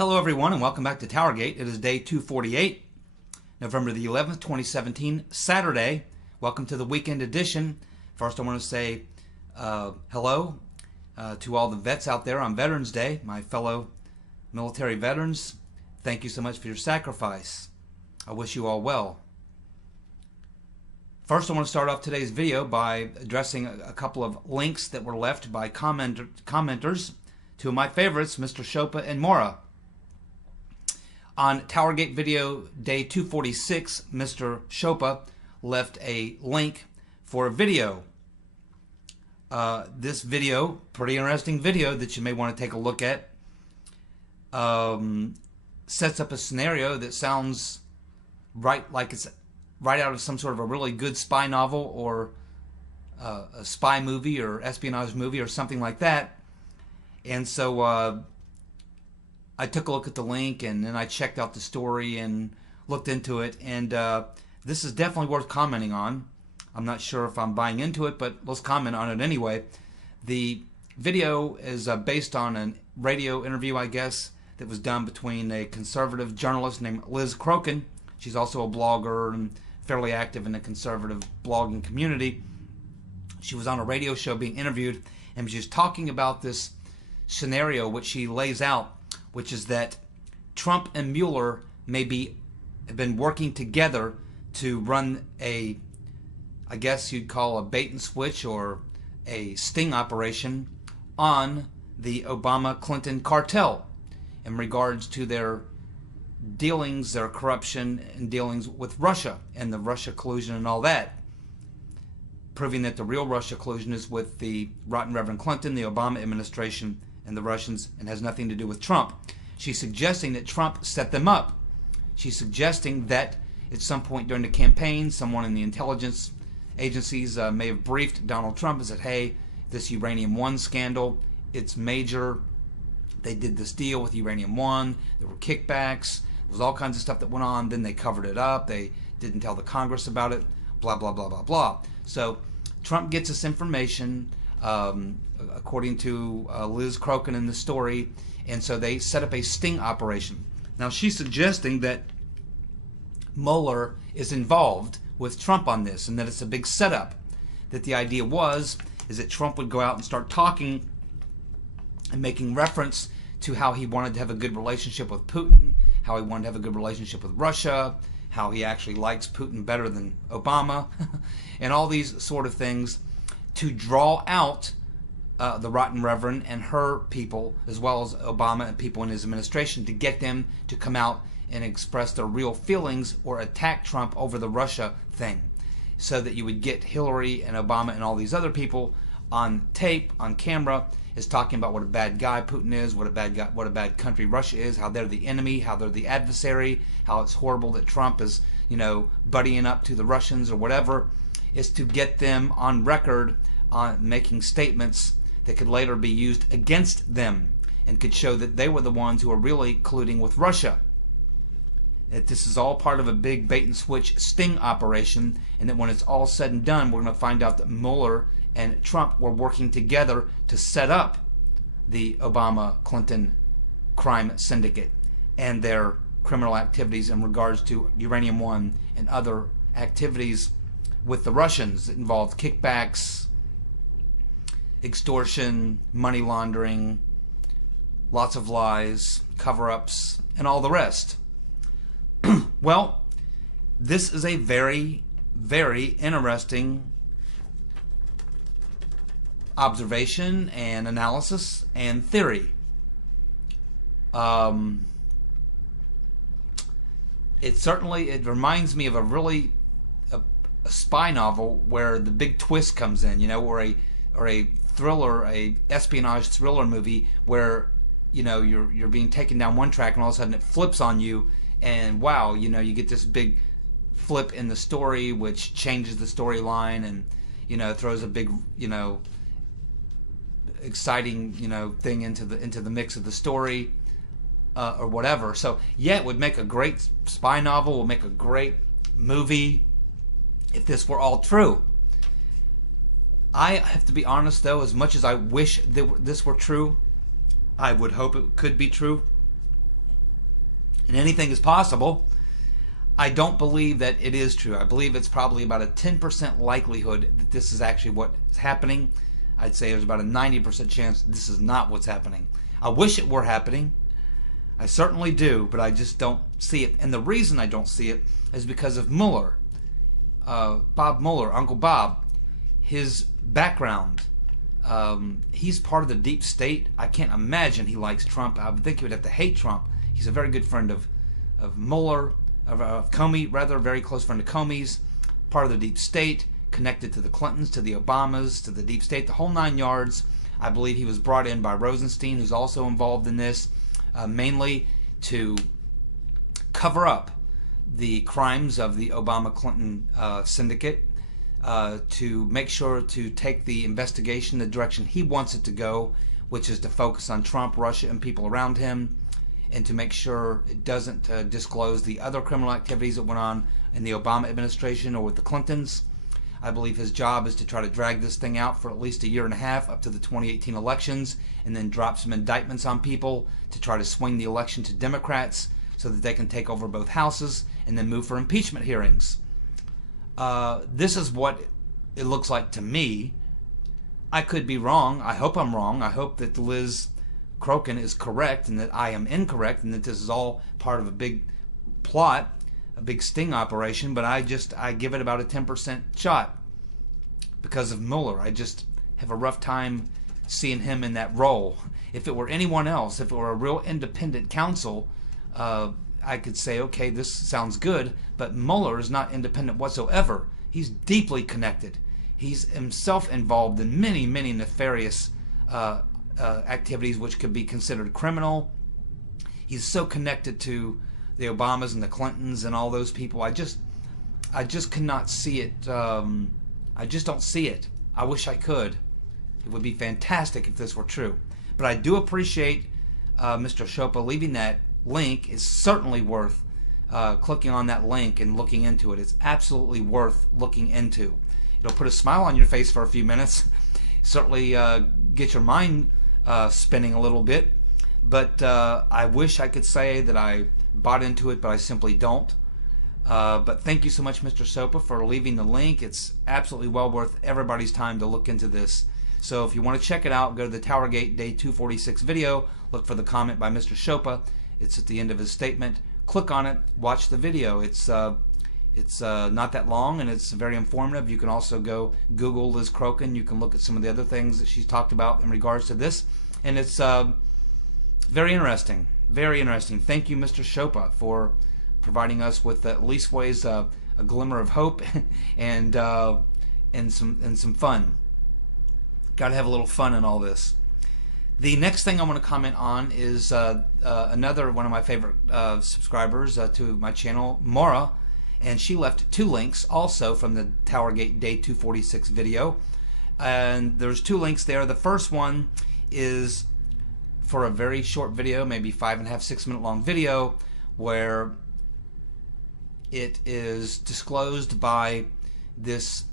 Hello everyone and welcome back to TowerGate. It is day 248, November the 11th, 2017, Saturday. Welcome to the weekend edition. First I want to say hello to all the vets out there on Veterans Day, my fellow military veterans. Thank you so much for your sacrifice. I wish you all well. First I want to start off today's video by addressing a couple of links that were left by commenters. Two of my favorites, Mr. Chopa and Mora. On TowerGate video day 246, Mr. Chopa left a link for a video. This video, pretty interesting video that you may want to take a look at, sets up a scenario that sounds like it's right out of some sort of a really good spy novel or a spy movie or espionage movie or something like that. And so I took a look at the link and then I checked out the story and looked into it, and this is definitely worth commenting on. I'm not sure if I'm buying into it, but let's comment on it anyway. The video is based on a radio interview, I guess, that was done between a conservative journalist named Liz Crokin. She's also a blogger and fairly active in the conservative blogging community. She was on a radio show being interviewed, and she was talking about this scenario which she lays out, which is that Trump and Mueller have been working together to run a, I guess you'd call a bait and switch or a sting operation on the Obama-Clinton cartel in regards to their dealings, their corruption and dealings with Russia and the Russia collusion and all that, proving that the real Russia collusion is with the rotten Reverend Clinton, the Obama administration, and the Russians, and has nothing to do with Trump. She's suggesting that Trump set them up. She's suggesting that at some point during the campaign, someone in the intelligence agencies may have briefed Donald Trump and said, hey, this Uranium One scandal, it's major. They did this deal with Uranium One. There were kickbacks. There was all kinds of stuff that went on. Then they covered it up. They didn't tell the Congress about it. Blah, blah, blah, blah, blah. So Trump gets this information, according to Liz Crokin in the story, and so they set up a sting operation. Now she's suggesting that Mueller is involved with Trump on this and that it's a big setup. That the idea is that Trump would go out and start talking and making reference to how he wanted to have a good relationship with Putin, how he wanted to have a good relationship with Russia, how he actually likes Putin better than Obama, and all these sort of things to draw out the rotten Reverend and her people, as well as Obama and people in his administration, to get them to come out and express their real feelings or attack Trump over the Russia thing, so that you would get Hillary and Obama and all these other people on tape, on camera, is talking about what a bad guy Putin is, what a bad country Russia is, how they're the enemy, how they're the adversary, how it's horrible that Trump is, buddying up to the Russians or whatever, is to get them on record on making statements that could later be used against them and could show that they were the ones who were really colluding with Russia. That this is all part of a big bait and switch sting operation, and that when it's all said and done, we're going to find out that Mueller and Trump were working together to set up the Obama-Clinton crime syndicate and their criminal activities in regards to Uranium One and other activities with the Russians that involved kickbacks, extortion, money laundering, lots of lies, cover-ups, and all the rest. Well, this is a very, very interesting observation and analysis and theory. It reminds me of a spy novel where the big twist comes in, or a thriller, a espionage thriller movie where you're being taken down one track and all of a sudden it flips on you, and wow, you get this big flip in the story which changes the storyline and throws a big exciting thing into the mix of the story or whatever. So yeah, it would make a great spy novel, would make a great movie if this were all true. I have to be honest though, as much as I wish this were true, I would hope it could be true. and anything is possible. I don't believe that it is true. I believe it's probably about a 10% likelihood that this is actually what is happening. I'd say there's about a 90% chance this is not what's happening. I wish it were happening. I certainly do, but I just don't see it. And the reason I don't see it is because of Mueller. Bob Mueller, Uncle Bob, his background. He's part of the deep state. I can't imagine he likes Trump. I would think he would have to hate Trump. He's a very good friend of Mueller, of Comey, rather, very close friend of Comey's, part of the deep state, connected to the Clintons, to the Obamas, to the deep state, the whole 9 yards. I believe he was brought in by Rosenstein, who's also involved in this, mainly to cover up the crimes of the Obama-Clinton syndicate, to make sure to take the investigation the direction he wants it to go, which is to focus on Trump, Russia, and people around him, and to make sure it doesn't disclose the other criminal activities that went on in the Obama administration or with the Clintons. I believe his job is to try to drag this thing out for at least a year and a half up to the 2018 elections, and then drop some indictments on people to try to swing the election to Democrats so that they can take over both houses and then move for impeachment hearings. This is what it looks like to me. I could be wrong. I hope I'm wrong. I hope that Liz Crokin is correct and that I am incorrect and that this is all part of a big plot, a big sting operation, but I give it about a 10% shot because of Mueller. I just have a rough time seeing him in that role. If it were anyone else, if it were a real independent counsel, I could say, okay, this sounds good, but Mueller is not independent whatsoever. He's deeply connected. He's himself involved in many, many nefarious activities which could be considered criminal. He's so connected to the Obamas and the Clintons and all those people. I just cannot see it. I just don't see it. I wish I could. It would be fantastic if this were true. But I do appreciate Mr. Chopra leaving that link. It's certainly worth clicking on that link and looking into it. It's absolutely worth looking into. It'll put a smile on your face for a few minutes. Certainly get your mind spinning a little bit. But I wish I could say that I bought into it, but I simply don't. But thank you so much, Mr. Chopra, for leaving the link. It's absolutely well worth everybody's time to look into this. So if you want to check it out, go to the TowerGate Day 246 video. Look for the comment by Mr. Chopra. It's at the end of his statement. Click on it. Watch the video. It's not that long, and it's very informative. You can also go Google Liz Crokin. You can look at some of the other things that she's talked about in regards to this, and it's very interesting. Very interesting. Thank you, Mr. Chopra, for providing us with at least ways a glimmer of hope and some fun. Got to have a little fun in all this. The next thing I want to comment on is another one of my favorite subscribers to my channel, Maura, and she left 2 links also from the TowerGate Day 246 video. And there's 2 links there. The first one is for a very short video, maybe 5.5, 6 minute long video, where it is disclosed by this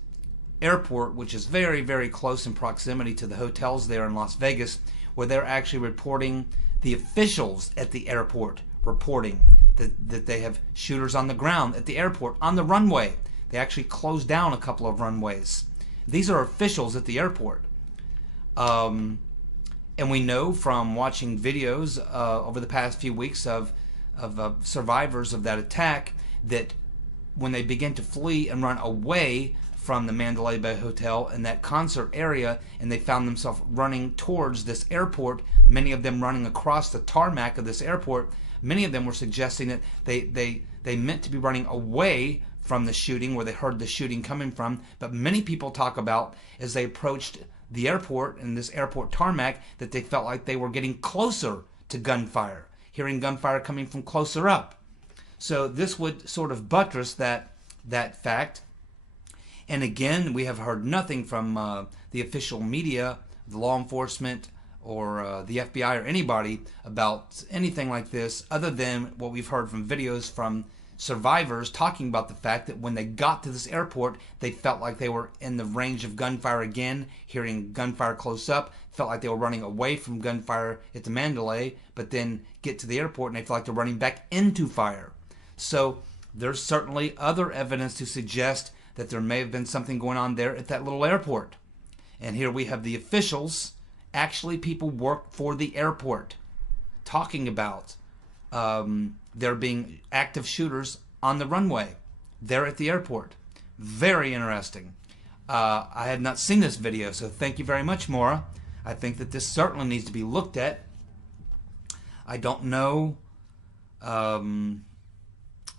airport, which is very, very close in proximity to the hotels there in Las Vegas, where they're actually reporting, the officials at the airport reporting that they have shooters on the ground at the airport, on the runway. They actually closed down a couple of runways. These are officials at the airport. And we know from watching videos over the past few weeks of survivors of that attack that when they begin to flee and run away from the Mandalay Bay Hotel and that concert area, and they found themselves running towards this airport, many of them running across the tarmac of this airport, many of them were suggesting that they meant to be running away from the shooting, where they heard the shooting coming from. But many people talk about, as they approached the airport and this airport tarmac, that they felt like they were getting closer to gunfire, hearing gunfire coming from closer up. So this would sort of buttress that fact. And again, we have heard nothing from the official media, the law enforcement, or the FBI or anybody about anything like this, other than what we've heard from videos from survivors talking about the fact that when they got to this airport, they felt like they were in the range of gunfire again, hearing gunfire close up, felt like they were running away from gunfire at the Mandalay, but then get to the airport and they feel like they're running back into fire. So there's certainly other evidence to suggest that there may have been something going on there at that little airport. And here we have the officials, actually people work for the airport, talking about there being active shooters on the runway there at the airport. Very interesting. I had not seen this video, so thank you very much, Maura. I think that this certainly needs to be looked at. I don't know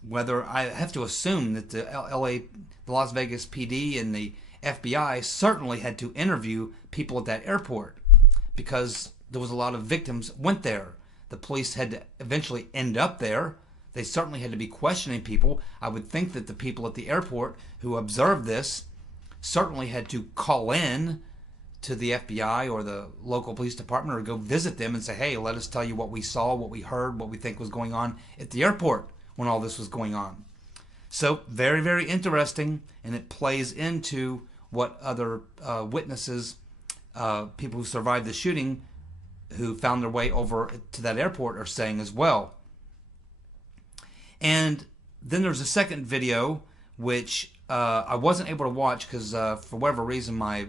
whether, I have to assume that the Las Vegas PD and the FBI certainly had to interview people at that airport because there was a lot of victims went there. The police had to eventually end up there. They certainly had to be questioning people. I would think that the people at the airport who observed this certainly had to call in to the FBI or the local police department or go visit them and say, hey, let us tell you what we saw, what we heard, what we think was going on at the airport when all this was going on. So very, very interesting, and it plays into what other witnesses, people who survived the shooting, who found their way over to that airport are saying as well. And then there's a second video which I wasn't able to watch because for whatever reason my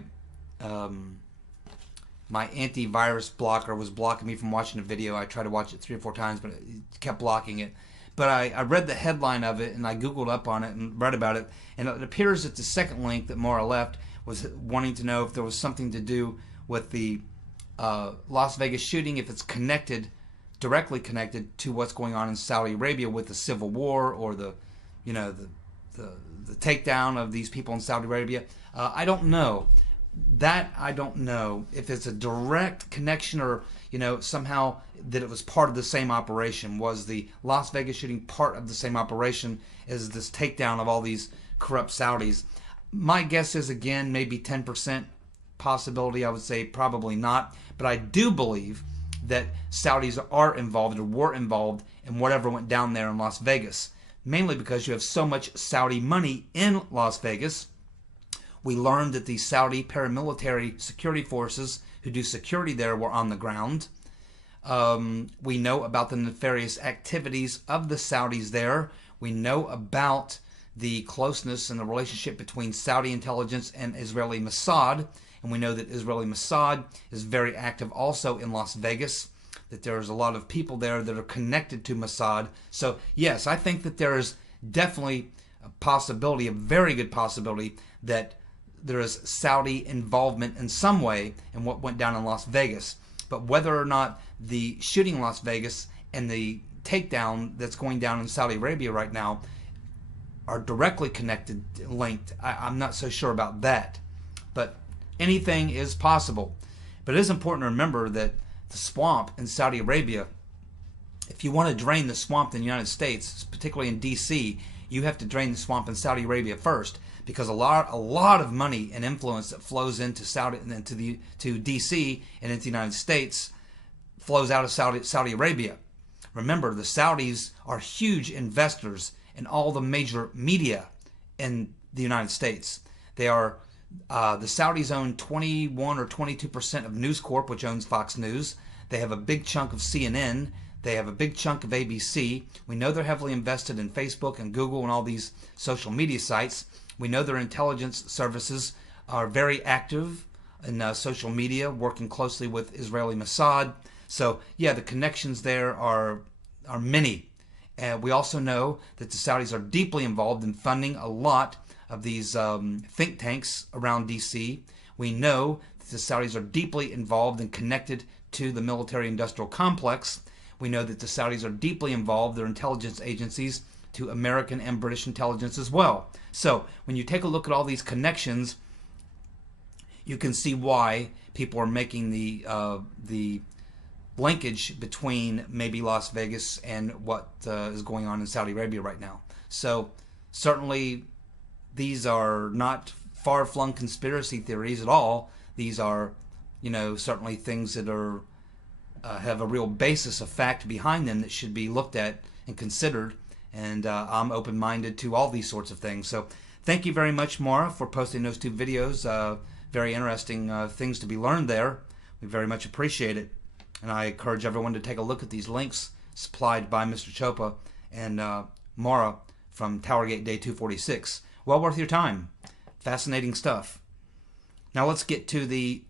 antivirus blocker was blocking me from watching the video. I tried to watch it 3 or 4 times, but it kept blocking it. But I read the headline of it and I Googled up on it and read about it, and it appears that the second link that Maura left was wanting to know if there was something to do with the Las Vegas shooting, if it's connected, directly connected to what's going on in Saudi Arabia with the civil war or the takedown of these people in Saudi Arabia. I don't know. I don't know if it's a direct connection or somehow that it was part of the same operation. Was the Las Vegas shooting part of the same operation as this takedown of all these corrupt Saudis? My guess is, again, maybe 10% possibility. I would say probably not. But I do believe that Saudis are involved or were involved in whatever went down there in Las Vegas. Mainly because you have so much Saudi money in Las Vegas. We learned that the Saudi paramilitary security forces who do security there were on the ground. We know about the nefarious activities of the Saudis there. We know about the closeness and the relationship between Saudi intelligence and Israeli Mossad. And we know that Israeli Mossad is very active also in Las Vegas, that there's a lot of people there that are connected to Mossad. So yes, I think that there is definitely a possibility, a very good possibility, that there is Saudi involvement in some way in what went down in Las Vegas. But whether or not the shooting in Las Vegas and the takedown that's going down in Saudi Arabia right now are directly connected, linked, I'm not so sure about that. But anything is possible. But it is important to remember that the swamp in Saudi Arabia, if you want to drain the swamp in the United States, particularly in D.C., you have to drain the swamp in Saudi Arabia first, because a lot of money and influence that flows into to D.C. and into the United States flows out of Saudi Arabia. Remember, the Saudis are huge investors in all the major media in the United States. They are the Saudis own 21 or 22% of News Corp, which owns Fox News. They have a big chunk of CNN. They have a big chunk of ABC. We know they're heavily invested in Facebook and Google and all these social media sites. We know their intelligence services are very active in social media, working closely with Israeli Mossad. So, yeah, the connections there are many. And we also know that the Saudis are deeply involved in funding a lot of these think tanks around D.C. We know that the Saudis are deeply involved and connected to the military-industrial complex. We know that the Saudis are deeply involved, their intelligence agencies, to American and British intelligence as well. So when you take a look at all these connections, you can see why people are making the linkage between maybe Las Vegas and what is going on in Saudi Arabia right now. So certainly these are not far-flung conspiracy theories at all. These are, certainly things that are have a real basis of fact behind them that should be looked at and considered and I'm open-minded to all these sorts of things. So thank you very much, Maura, for posting those 2 videos. Very interesting things to be learned there. We very much appreciate it. And I encourage everyone to take a look at these links supplied by Mr. Chopra and Maura from TowerGate Day 246. Well worth your time. Fascinating stuff. Now let's get to the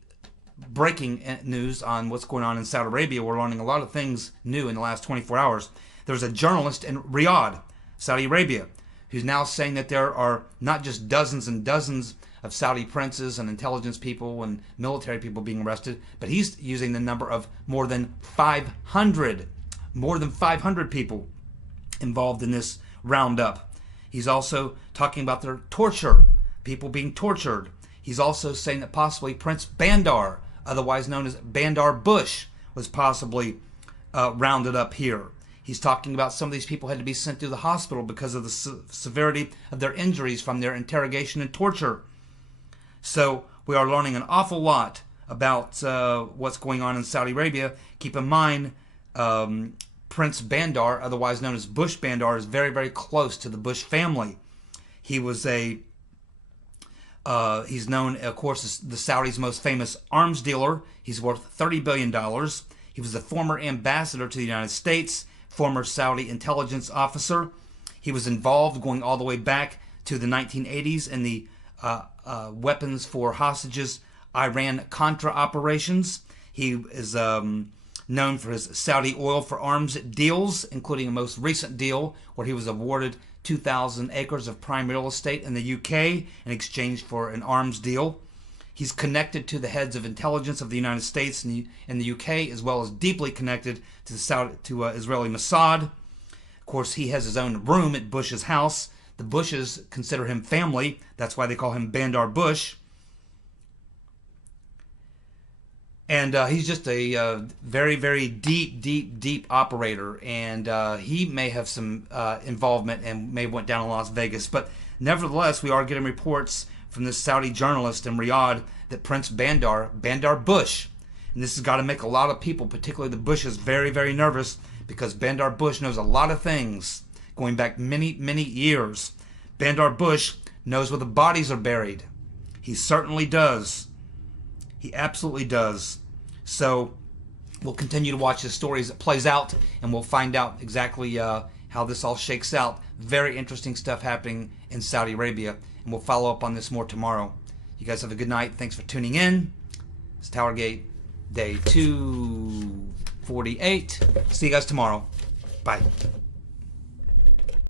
breaking news on what's going on in Saudi Arabia. We're learning a lot of things new in the last 24 hours. There's a journalist in Riyadh, Saudi Arabia, who's now saying that there are not just dozens and dozens of Saudi princes and intelligence people and military people being arrested, but he's using the number of more than 500. More than 500 people involved in this roundup. He's also talking about their torture, people being tortured. He's also saying that possibly Prince Bandar, otherwise known as Bandar Bush, was possibly rounded up here. He's talking about some of these people had to be sent to the hospital because of the severity of their injuries from their interrogation and torture. So we are learning an awful lot about what's going on in Saudi Arabia. Keep in mind, Prince Bandar, otherwise known as Bush Bandar, is very, very close to the Bush family. He was he's known, of course, as the Saudis' most famous arms dealer. He's worth $30 billion. He was a former ambassador to the United States, former Saudi intelligence officer. He was involved going all the way back to the 1980s in the weapons for hostages Iran-Contra operations. He is known for his Saudi oil for arms deals, including a most recent deal where he was awarded 2,000 acres of prime real estate in the UK in exchange for an arms deal. He's connected to the heads of intelligence of the United States and the UK, as well as deeply connected to Israeli Mossad. Of course, he has his own room at Bush's house. The Bushes consider him family. That's why they call him Bandar Bush. And he's just a very, very deep operator. And he may have some involvement and may have went down to Las Vegas. But nevertheless, we are getting reports from this Saudi journalist in Riyadh that Prince Bandar Bush, and this has got to make a lot of people, particularly the Bushes, very, very nervous, because Bandar Bush knows a lot of things going back many, many years. Bandar Bush knows where the bodies are buried. He certainly does. He absolutely does. So we'll continue to watch this story as it plays out, and we'll find out exactly how this all shakes out. Very interesting stuff happening in Saudi Arabia, and we'll follow up on this more tomorrow. You guys have a good night. Thanks for tuning in. It's TowerGate Day 248. See you guys tomorrow. Bye.